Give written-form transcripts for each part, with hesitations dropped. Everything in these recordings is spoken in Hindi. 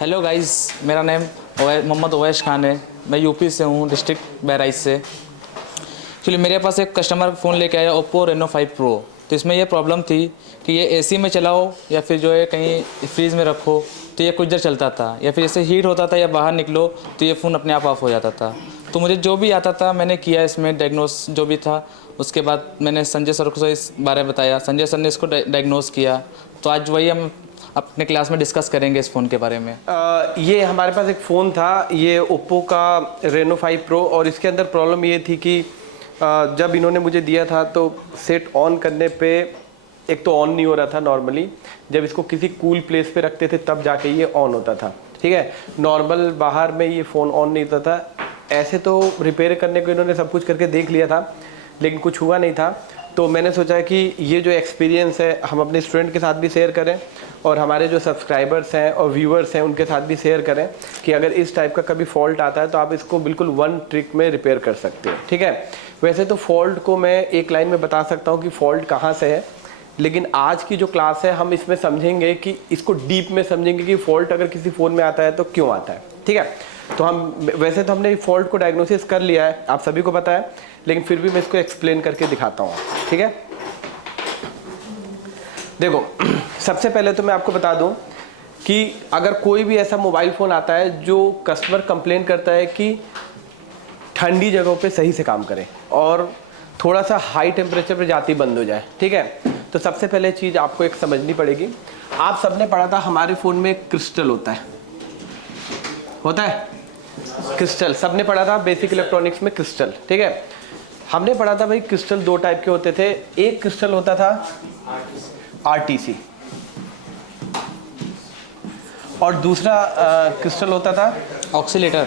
हेलो गाइस, मेरा नेम मोहम्मद ओवैश खान है। मैं यूपी से हूँ, डिस्ट्रिक्ट बहराइच से। एक्चुअली मेरे पास एक कस्टमर फ़ोन लेके आया ओप्पो रेनो 5 प्रो। तो इसमें ये प्रॉब्लम थी कि ये एसी में चलाओ या फिर जो है कहीं फ्रीज़ में रखो तो ये कुछ देर चलता था, या फिर जैसे हीट होता था या बाहर निकलो तो ये फ़ोन अपने आप ऑफ हो जाता था। तो मुझे जो भी आता था मैंने किया, इसमें डायग्नोस जो भी था। उसके बाद मैंने संजय सर को इस बारे में बताया, संजय सर ने इसको डायग्नोस किया। तो आज वही हम अपने क्लास में डिस्कस करेंगे इस फ़ोन के बारे में। ये हमारे पास एक फ़ोन था, ये ओप्पो का रेनो 5 प्रो, और इसके अंदर प्रॉब्लम ये थी कि जब इन्होंने मुझे दिया था तो सेट ऑन करने पे एक तो ऑन नहीं हो रहा था नॉर्मली। जब इसको किसी कूल प्लेस पे रखते थे तब जाके ये ऑन होता था। ठीक है, नॉर्मल बाहर में ये फ़ोन ऑन नहीं होता था। ऐसे तो रिपेयर करने को इन्होंने सब कुछ करके देख लिया था, लेकिन कुछ हुआ नहीं था। तो मैंने सोचा कि ये जो एक्सपीरियंस है हम अपने स्टूडेंट के साथ भी शेयर करें और हमारे जो सब्सक्राइबर्स हैं और व्यूअर्स हैं उनके साथ भी शेयर करें कि अगर इस टाइप का कभी फॉल्ट आता है तो आप इसको बिल्कुल वन ट्रिक में रिपेयर कर सकते हो। ठीक है, वैसे तो फॉल्ट को मैं एक लाइन में बता सकता हूँ कि फॉल्ट कहाँ से है, लेकिन आज की जो क्लास है हम इसमें समझेंगे कि इसको डीप में समझेंगे कि फॉल्ट अगर किसी फ़ोन में आता है तो क्यों आता है। ठीक है, तो हम वैसे तो हमने फॉल्ट को डायग्नोसिस कर लिया है, आप सभी को पता है, लेकिन फिर भी मैं इसको एक्सप्लेन करके दिखाता हूँ। ठीक है, देखो सबसे पहले तो मैं आपको बता दूं कि अगर कोई भी ऐसा मोबाइल फ़ोन आता है जो कस्टमर कंप्लेन करता है कि ठंडी जगहों पे सही से काम करे और थोड़ा सा हाई टेम्परेचर पे जाती बंद हो जाए। ठीक है, तो सबसे पहले चीज़ आपको एक समझनी पड़ेगी। आप सबने पढ़ा था हमारे फ़ोन में क्रिस्टल होता है क्रिस्टल, सबने पढ़ा था बेसिक इलेक्ट्रॉनिक्स में क्रिस्टल। ठीक है, हमने पढ़ा था भाई क्रिस्टल दो टाइप के होते थे। एक क्रिस्टल होता था आरटीसी और दूसरा क्रिस्टल होता था ऑक्सीलेटर।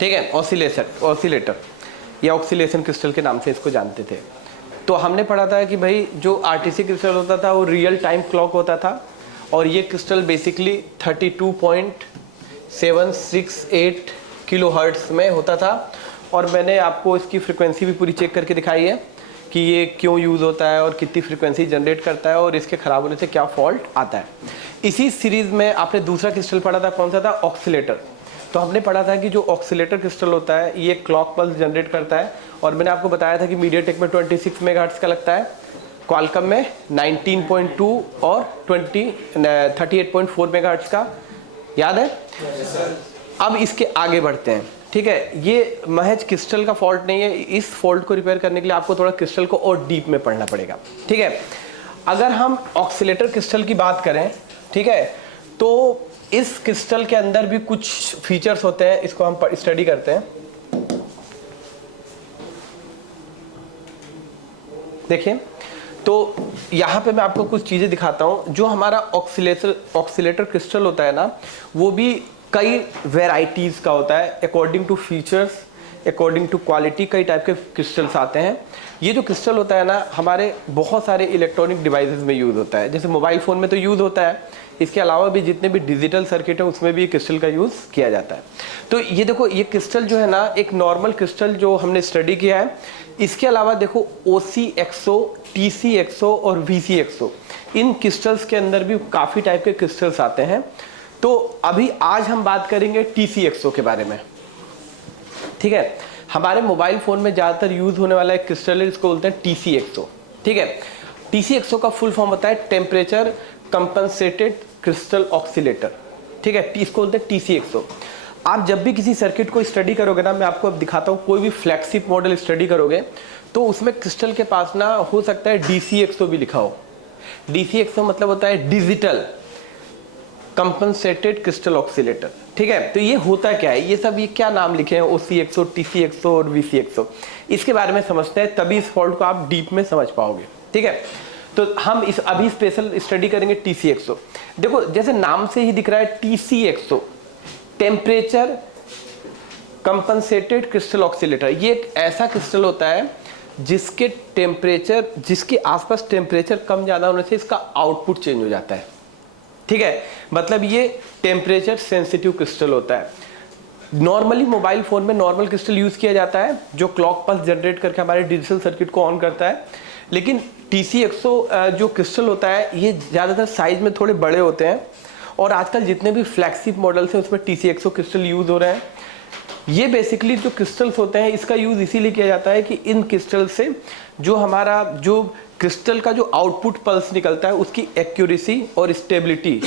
ठीक है, ऑसिलेटर या ऑक्सीलेशन क्रिस्टल के नाम से इसको जानते थे। तो हमने पढ़ा था कि भाई जो आरटीसी क्रिस्टल होता था वो रियल टाइम क्लॉक होता था और ये क्रिस्टल बेसिकली 32.768 किलो हर्ट्ज में होता था। और मैंने आपको इसकी फ्रिक्वेंसी भी पूरी चेक करके दिखाई है कि ये क्यों यूज़ होता है और कितनी फ्रिक्वेंसी जनरेट करता है और इसके ख़राब होने से क्या फॉल्ट आता है। इसी सीरीज़ में आपने दूसरा क्रिस्टल पढ़ा था, कौन सा था? ऑक्सीलेटर। तो हमने पढ़ा था कि जो ऑक्सीलेटर क्रिस्टल होता है ये क्लॉक पल्स जनरेट करता है और मैंने आपको बताया था कि मीडियाटेक में 26 मेगाहर्ट्ज़ का लगता है, क्वालकॉम में 19.2 और 38.4 मेगाहर्ट्ज़ का। याद है? अब इसके आगे बढ़ते हैं। ठीक है, ये महज क्रिस्टल का फॉल्ट नहीं है, इस फॉल्ट को रिपेयर करने के लिए आपको थोड़ा क्रिस्टल को और डीप में पढ़ना पड़ेगा। ठीक है, अगर हम ऑक्सीलेटर क्रिस्टल की बात करें, ठीक है, तो इस क्रिस्टल के अंदर भी कुछ फीचर्स होते हैं, इसको हम स्टडी करते हैं। देखिए, तो यहाँ पे मैं आपको कुछ चीज़ें दिखाता हूँ। जो हमारा ऑक्सीलेटर क्रिस्टल होता है ना, वो भी कई वेराइटीज़ का होता है, according to features, according to quality, कई टाइप के क्रिस्टल्स आते हैं। ये जो क्रिस्टल होता है ना, हमारे बहुत सारे इलेक्ट्रॉनिक डिवाइसेस में यूज़ होता है। जैसे मोबाइल फ़ोन में तो यूज़ होता है, इसके अलावा भी जितने भी डिजिटल सर्किट है उसमें भी क्रिस्टल का यूज़ किया जाता है। तो ये देखो, ये क्रिस्टल जो है ना, एक नॉर्मल क्रिस्टल जो हमने स्टडी किया है, इसके अलावा देखो OCXO, TCXO और VCXO, इन क्रिस्टल्स के अंदर भी काफ़ी टाइप के क्रिस्टल्स आते हैं। तो अभी आज हम बात करेंगे TCXO के बारे में। ठीक है, हमारे मोबाइल फ़ोन में ज़्यादातर यूज़ होने वाला एक क्रिस्टल है, इसको बोलते हैं TCXO। ठीक है, TCXO का फुल फॉर्म होता है टेम्परेचर कंपनसेटेड क्रिस्टल ऑक्सीलेटर। ठीक है, इसको बोलते हैं TCXO। आप जब भी किसी सर्किट को स्टडी करोगे ना, मैं आपको अब दिखाता हूँ, कोई भी फ्लैगशिप मॉडल स्टडी करोगे तो उसमें क्रिस्टल के पास ना हो सकता है DCXO भी लिखा हो। DCXO मतलब होता है डिजिटल कंपनसेटेड क्रिस्टल ऑक्सीलेटर। ठीक है, तो ये होता क्या है, ये सब ये क्या नाम लिखे हैं, OCXO, TCXO और VCXO, इसके बारे में समझते हैं, तभी इस फॉल्ट को आप डीप में समझ पाओगे। ठीक है, तो हम इस अभी स्पेशल स्टडी करेंगे TCXO। देखो, जैसे नाम से ही दिख रहा है TCXO, temperature compensated crystal oscillator. ये एक ऐसा क्रिस्टल होता है जिसके आसपास टेम्परेचर कम ज़्यादा होने से इसका आउटपुट चेंज हो जाता है। ठीक है, मतलब ये टेम्परेचर सेंसिटिव क्रिस्टल होता है। नॉर्मली मोबाइल फ़ोन में नॉर्मल क्रिस्टल यूज़ किया जाता है जो क्लॉक पल्स जनरेट करके हमारे डिजिटल सर्किट को ऑन करता है। लेकिन TC100 जो क्रिस्टल होता है ये ज़्यादातर साइज में थोड़े बड़े होते हैं, और आजकल जितने भी फ्लैगशिप मॉडल्स हैं उसमें TC100 क्रिस्टल यूज़ हो रहे हैं। ये बेसिकली जो क्रिस्टल्स होते हैं इसका यूज़ इसीलिए किया जाता है कि इन क्रिस्टल से जो हमारा जो क्रिस्टल का जो आउटपुट पल्स निकलता है उसकी एक्यूरेसी और स्टेबिलिटी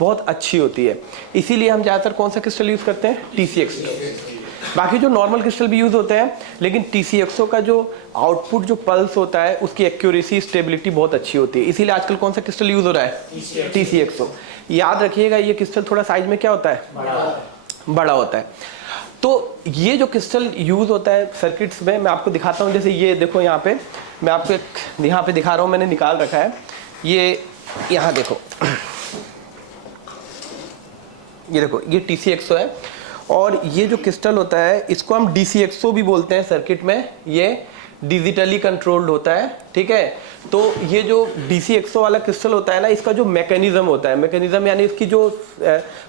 बहुत अच्छी होती है। इसीलिए हम ज़्यादातर कौन सा क्रिस्टल यूज़ करते हैं? TC100। बाकी जो नॉर्मल क्रिस्टल भी यूज़ होते हैं, लेकिन TC100 का जो आउटपुट जो पल्स होता है उसकी एक्यूरेसी स्टेबिलिटी बहुत अच्छी होती है। इसीलिए आजकल कौन सा क्रिस्टल यूज़ हो रहा है? TC100। याद रखिएगा ये क्रिस्टल थोड़ा साइज में क्या होता है? बड़ा होता है। तो ये जो क्रिस्टल यूज़ होता है सर्किट्स में, मैं आपको दिखाता हूँ। जैसे ये देखो, यहाँ पे मैं आपको यहाँ पे दिखा रहा हूँ, मैंने निकाल रखा है। ये यहाँ देखो, ये देखो, ये TC100 है, और ये जो क्रिस्टल होता है इसको हम DC100 भी बोलते हैं सर्किट में। ये डिजिटली कंट्रोल्ड होता है, ठीक है। तो ये जो DC100 वाला क्रिस्टल होता है ना, इसका जो मैकेनिज्म होता है, मैकेनिज्म यानी इसकी जो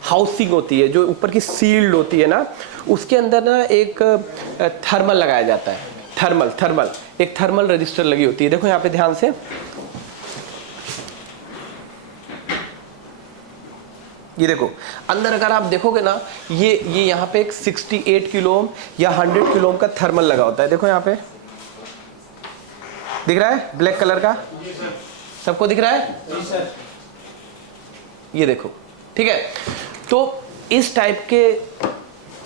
हाउसिंग होती है, जो ऊपर की सील्ड होती है ना, उसके अंदर ना एक थर्मल लगाया जाता है। थर्मल एक थर्मल रजिस्टर लगी होती है। देखो यहाँ पे ध्यान से, ये देखो अंदर अगर आप देखोगे ना, ये यहाँ पे एक 68 किलो ओम या 100 किलो ओम का थर्मल लगा होता है। देखो यहाँ पे दिख रहा है ब्लैक कलर का, सबको दिख रहा है? ये देखो, ठीक है। तो इस टाइप के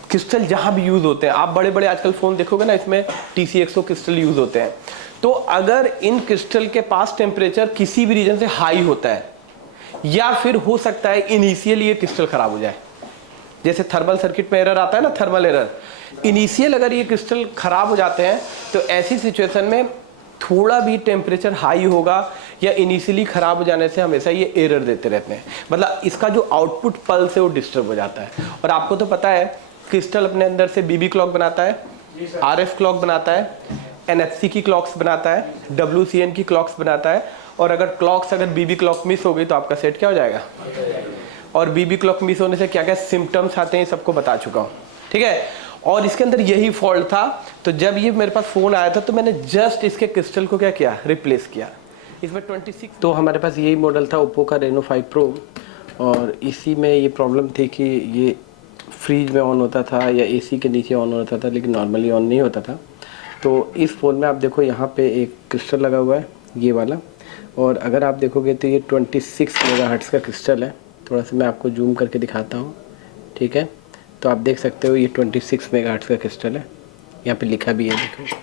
क्रिस्टल जहां भी यूज होते हैं, आप बड़े बड़े आजकल फोन देखोगे ना, इसमें TC100 क्रिस्टल यूज होते हैं। तो अगर इन क्रिस्टल के पास टेम्परेचर किसी भी रीजन से हाई होता है, या फिर हो सकता है इनिशियल ये क्रिस्टल खराब हो जाए, जैसे थर्मल सर्किट में एरर आता है ना, थर्मल एरर, इनिशियल अगर ये क्रिस्टल खराब हो जाते हैं तो ऐसी सिचुएशन में थोड़ा भी टेम्परेचर हाई होगा या इनिशियली खराब हो जाने से हमेशा ये एरर देते रहते हैं। मतलब इसका जो आउटपुट पल्स है वो डिस्टर्ब हो जाता है। और आपको तो पता है क्रिस्टल अपने अंदर से BB क्लॉक बनाता है, RF क्लॉक बनाता है, NFC की क्लॉक्स बनाता है, WCN की क्लॉक्स बनाता है। और अगर BB क्लॉक मिस हो गई तो आपका सेट क्या हो जाएगा? और BB क्लॉक मिस होने से क्या क्या सिम्टम्स आते हैं सबको बता चुका हूँ, ठीक है। और इसके अंदर यही फॉल्ट था। तो जब ये मेरे पास फ़ोन आया था तो मैंने जस्ट इसके क्रिस्टल को क्या किया? रिप्लेस किया। इसमें 26, तो हमारे पास यही मॉडल था ओप्पो का Reno 5 Pro, और इसी में ये प्रॉब्लम थी कि ये फ्रीज में ऑन होता था या AC के नीचे ऑन होता था, लेकिन नॉर्मली ऑन नहीं होता था। तो इस फ़ोन में आप देखो यहाँ पे एक क्रिस्टल लगा हुआ है, ये वाला, और अगर आप देखोगे तो ये 26 मेगाहर्ट्ज़ का क्रिस्टल है। थोड़ा सा मैं आपको जूम करके दिखाता हूँ, ठीक है। तो आप देख सकते हो ये 26 मेगाहर्ट्ज़ का क्रिस्टल है, यहाँ पे लिखा भी है, देखो।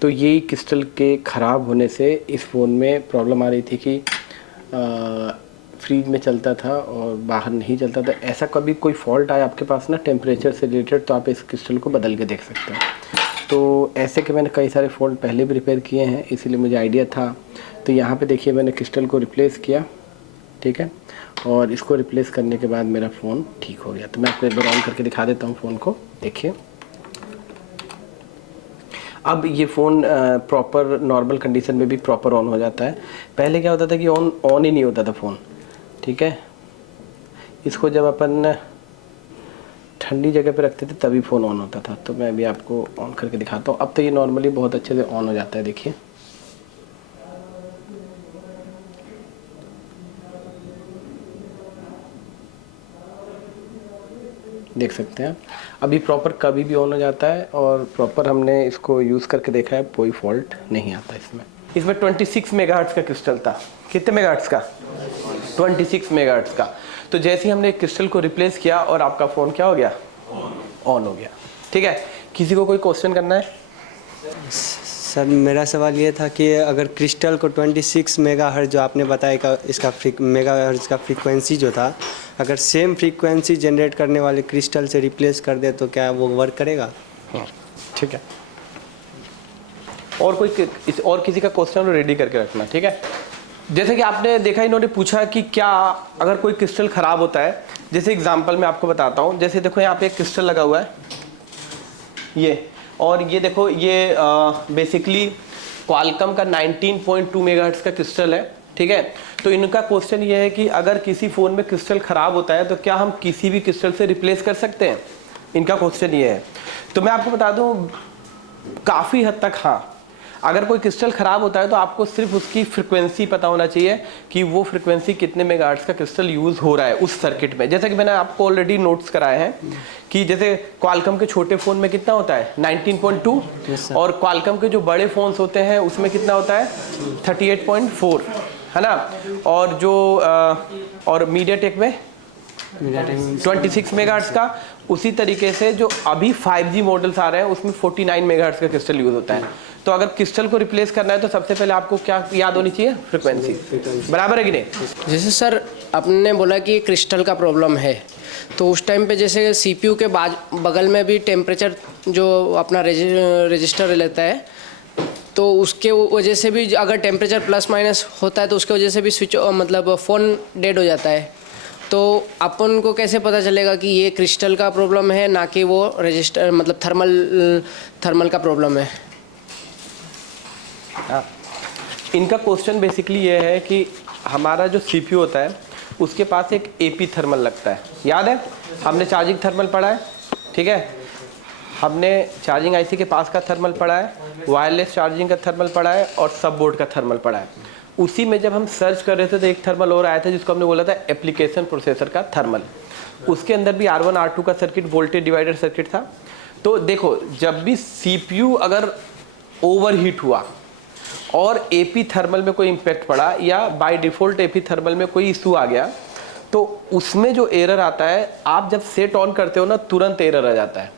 तो यही क्रिस्टल के ख़राब होने से इस फ़ोन में प्रॉब्लम आ रही थी कि फ्रीज में चलता था और बाहर नहीं चलता था। ऐसा कभी कोई फॉल्ट आया आपके पास ना टेम्परेचर से रिलेटेड, तो आप इस क्रिस्टल को बदल के देख सकते हो। तो ऐसे के मैंने कई सारे फॉल्ट पहले भी रिपेयर किए हैं, इसीलिए मुझे आइडिया था। तो यहाँ पे देखिए मैंने क्रिस्टल को रिप्लेस किया, ठीक है, और इसको रिप्लेस करने के बाद मेरा फ़ोन ठीक हो गया। तो मैं आपको एक बार ऑन करके दिखा देता हूँ फ़ोन को, देखिए। अब ये फ़ोन प्रॉपर नॉर्मल कंडीशन में भी प्रॉपर ऑन हो जाता है। पहले क्या होता था कि ऑन ही नहीं होता था फ़ोन, ठीक है। इसको जब अपन ठंडी जगह पे रखते थे तभी फ़ोन ऑन होता था। तो मैं अभी आपको ऑन करके दिखाता हूँ। अब तो ये नॉर्मली बहुत अच्छे से ऑन हो जाता है, देखिए। देख सकते हैं अभी प्रॉपर कभी भी ऑन हो जाता है, और प्रॉपर हमने इसको यूज़ करके देखा है, कोई फॉल्ट नहीं आता इसमें। इसमें 26 मेगाहर्ट्ज़ का क्रिस्टल था। कितने मेगाहर्ट्ज़ का? 26 मेगाहर्ट्ज़ का। तो जैसे ही हमने क्रिस्टल को रिप्लेस किया और आपका फ़ोन क्या हो गया? ऑन हो गया, ठीक है। किसी को कोई क्वेश्चन करना है? सर मेरा सवाल ये था कि अगर क्रिस्टल को 26 मेगाहर्ट्ज़ जो आपने बताया इसका मेगाहर्ट्ज़ का फ्रीक्वेंसी जो था, अगर सेम फ्रीक्वेंसी जनरेट करने वाले क्रिस्टल से रिप्लेस कर दे तो क्या वो वर्क करेगा? हाँ, ठीक है। और किसी का क्वेश्चन रेडी करके रखना, ठीक है। जैसे कि आपने देखा, इन्होंने पूछा कि क्या अगर कोई क्रिस्टल ख़राब होता है, जैसे एग्जांपल मैं आपको बताता हूँ। जैसे देखो यहाँ पे एक क्रिस्टल लगा हुआ है ये, और ये देखो ये बेसिकली क्वालकॉम का 19.2 मेगाहर्ट्ज़ का क्रिस्टल है, ठीक है। तो इनका क्वेश्चन ये है कि अगर किसी फ़ोन में क्रिस्टल ख़राब होता है तो क्या हम किसी भी क्रिस्टल से रिप्लेस कर सकते हैं? इनका क्वेश्चन ये है। तो मैं आपको बता दूं काफ़ी हद तक हाँ। अगर कोई क्रिस्टल ख़राब होता है तो आपको सिर्फ उसकी फ्रिक्वेंसी पता होना चाहिए कि वो फ्रिक्वेंसी कितने मेगाहर्ट्ज़ का क्रिस्टल यूज़ हो रहा है उस सर्किट में। जैसे कि मैंने आपको ऑलरेडी नोट्स कराए हैं कि जैसे क्वालकॉम के छोटे फ़ोन में कितना होता है 19.2 और क्वालकॉम के जो बड़े फ़ोन्स होते हैं उसमें कितना होता है 38.4, है ना। और जो और मीडियाटेक में 26 मेगाहर्ट्ज़ का। उसी तरीके से जो अभी 5G मॉडल्स आ रहे हैं उसमें 49 मेगाहर्ट्ज़ का क्रिस्टल यूज़ होता है। तो अगर क्रिस्टल को रिप्लेस करना है तो सबसे पहले आपको क्या याद होनी चाहिए, फ्रिक्वेंसी। बराबर है कि नहीं? जैसे सर आपने बोला कि क्रिस्टल का प्रॉब्लम है, तो उस टाइम पे जैसे सीपीयू के बगल में भी टेम्परेचर जो अपना रजिस्टर लेता है, तो उसके वजह से भी अगर टेम्परेचर प्लस माइनस होता है तो उसके वजह से भी स्विच मतलब फ़ोन डेड हो जाता है। तो अपन को कैसे पता चलेगा कि ये क्रिस्टल का प्रॉब्लम है, ना कि वो रजिस्टर मतलब थर्मल का प्रॉब्लम है? इनका क्वेश्चन बेसिकली ये है कि हमारा जो सीपीयू होता है उसके पास एक एपी थर्मल लगता है। याद है हमने चार्जिंग थर्मल पढ़ा है, ठीक है। हमने चार्जिंग आईसी के पास का थर्मल पढ़ा है, वायरलेस चार्जिंग का थर्मल पढ़ा है और सब बोर्ड का थर्मल पढ़ा है। उसी में जब हम सर्च कर रहे थे तो एक थर्मल और आया था जिसको हमने बोला था एप्लीकेशन प्रोसेसर का थर्मल। उसके अंदर भी R1 R2 का सर्किट, वोल्टेज डिवाइडर सर्किट था। तो देखो जब भी सीपीयू अगर ओवरहीट हुआ और एपी थर्मल में कोई इम्पैक्ट पड़ा या बाय डिफ़ॉल्ट एपी थर्मल में कोई इशू आ गया तो उसमें जो एरर आता है, आप जब सेट ऑन करते हो ना तुरंत एरर आ जाता है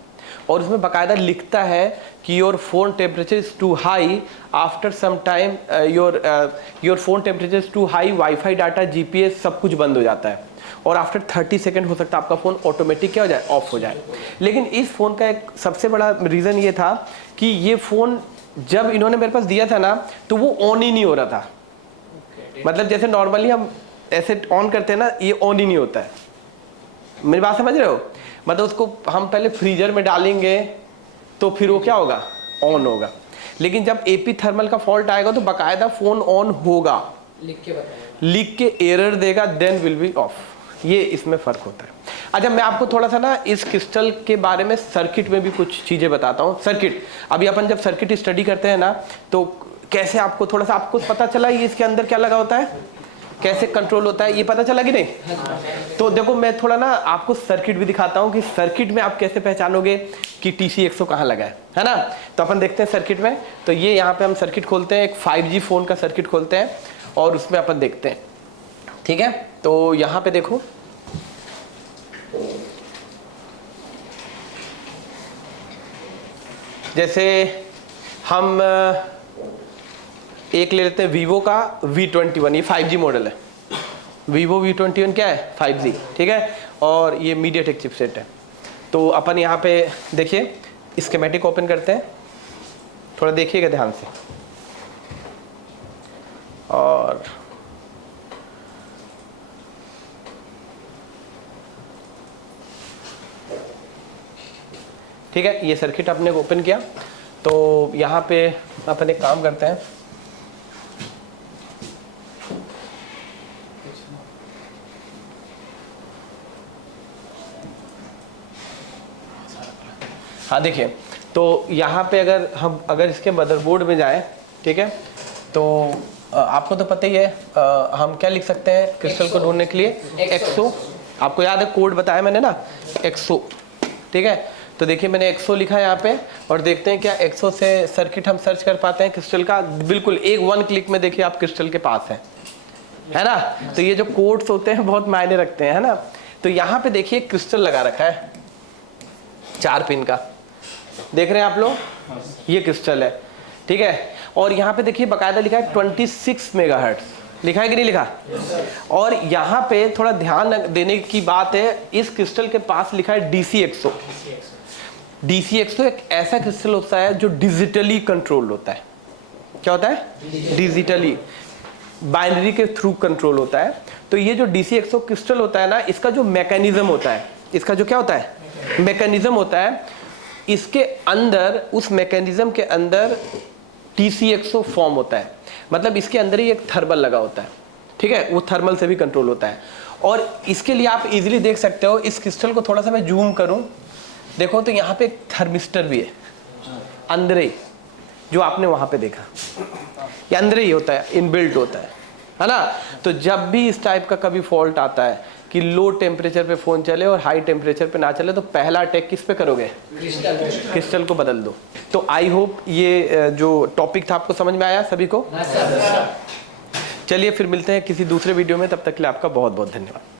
और उसमें बाकायदा लिखता है कि your phone temperature is too high, after some time your phone temperature is too high, wifi data GPS सब कुछ बंद हो जाता है और आफ्टर 30 सेकेंड हो सकता है आपका फ़ोन ऑटोमेटिक क्या हो जाए, ऑफ हो जाए। लेकिन इस फ़ोन का एक सबसे बड़ा रीज़न ये था कि ये फ़ोन जब इन्होंने मेरे पास दिया था ना तो वो ऑन ही नहीं हो रहा था। मतलब जैसे नॉर्मली हम ऐसे ऑन करते हैं ना, ये ऑन ही नहीं होता है। मेरी बात समझ रहे हो? मतलब उसको हम पहले फ्रीजर में डालेंगे तो फिर वो क्या होगा, ऑन होगा। लेकिन जब एपी थर्मल का फॉल्ट आएगा तो बाकायदा फ़ोन ऑन होगा, लिख के एरर देगा, देन विल बी ऑफ। ये इसमें फ़र्क होता है। अच्छा मैं आपको थोड़ा सा ना इस क्रिस्टल के बारे में सर्किट में भी कुछ चीज़ें बताता हूँ। सर्किट, अभी अपन जब सर्किट स्टडी करते हैं ना तो कैसे आपको थोड़ा सा आपको पता चला ये इसके अंदर क्या लगा होता है, कैसे कंट्रोल होता है, ये पता चला कि नहीं? तो देखो मैं थोड़ा ना आपको सर्किट भी दिखाता हूँ कि सर्किट में आप कैसे पहचानोगे कि TC100 कहाँ लगा है ना। तो अपन देखते हैं सर्किट में। तो ये यहाँ पे हम सर्किट खोलते हैं, एक 5G फ़ोन का सर्किट खोलते हैं और उसमें अपन देखते हैं, ठीक है। तो यहाँ पे देखो जैसे हम एक ले लेते हैं वीवो का V21, ये 5G मॉडल है। वीवो V21 क्या है, 5G, ठीक है। और ये मीडियाटेक चिपसेट है। तो अपन यहाँ पे देखिए स्कीमेटिक ओपन करते हैं, थोड़ा देखिएगा ध्यान से। और ठीक है, ये सर्किट आपने ओपन किया। तो यहाँ पे अपन एक काम करते हैं, हाँ देखिए। तो यहाँ पे अगर इसके मदरबोर्ड में जाएं, ठीक है, तो आपको तो पता ही है हम क्या लिख सकते हैं क्रिस्टल को ढूंढने के लिए, एक्सो। आपको याद है कोड बताया मैंने ना, एक्सो, ठीक है। तो देखिए मैंने एक्सो लिखा है यहाँ पे और देखते हैं क्या एक्सो से सर्किट हम सर्च कर पाते हैं क्रिस्टल का। बिल्कुल एक 1 क्लिक में देखिए आप क्रिस्टल के पास है ना। तो ये जो कोड्स होते हैं बहुत मायने रखते हैं, है ना। तो यहाँ पे देखिए क्रिस्टल लगा रखा है 4 पिन का, देख रहे हैं आप लोग, ये क्रिस्टल है, ठीक है। और यहाँ पे देखिए बाकायदा लिखा है 26 मेगाहर्ट्ज़, लिखा है कि नहीं लिखा? और यहाँ पे थोड़ा ध्यान देने की बात है, इस क्रिस्टल के पास लिखा है DC100। DC100 एक ऐसा क्रिस्टल होता है जो डिजिटली कंट्रोल होता है। क्या होता है? डिजिटली, बाइनरी के थ्रू कंट्रोल होता है। तो ये जो DC100 क्रिस्टल होता है ना, इसका जो मैकेनिज्म होता है, इसका जो क्या होता है, मैकेनिज्म होता है, इसके अंदर, उस मैकेनिज्म के अंदर TC100 फॉर्म होता है। मतलब इसके अंदर ही एक थर्मल लगा होता है, ठीक है, वो थर्मल से भी कंट्रोल होता है। और इसके लिए आप इजीली देख सकते हो, इस क्रिस्टल को थोड़ा सा मैं जूम करूं, देखो तो यहाँ पे एक थर्मिस्टर भी है अंदर ही, जो आपने वहाँ पे देखा, ये अंदर ही होता है, इनबिल्ट होता है ना। तो जब भी इस टाइप का कभी फॉल्ट आता है कि लो टेम्परेचर पे फ़ोन चले और हाई टेम्परेचर पे ना चले, तो पहला अटैक किस पे करोगे? क्रिस्टल को बदल दो। तो आई होप ये जो टॉपिक था आपको समझ में आया सभी को। चलिए फिर मिलते हैं किसी दूसरे वीडियो में, तब तक के लिए आपका बहुत बहुत धन्यवाद।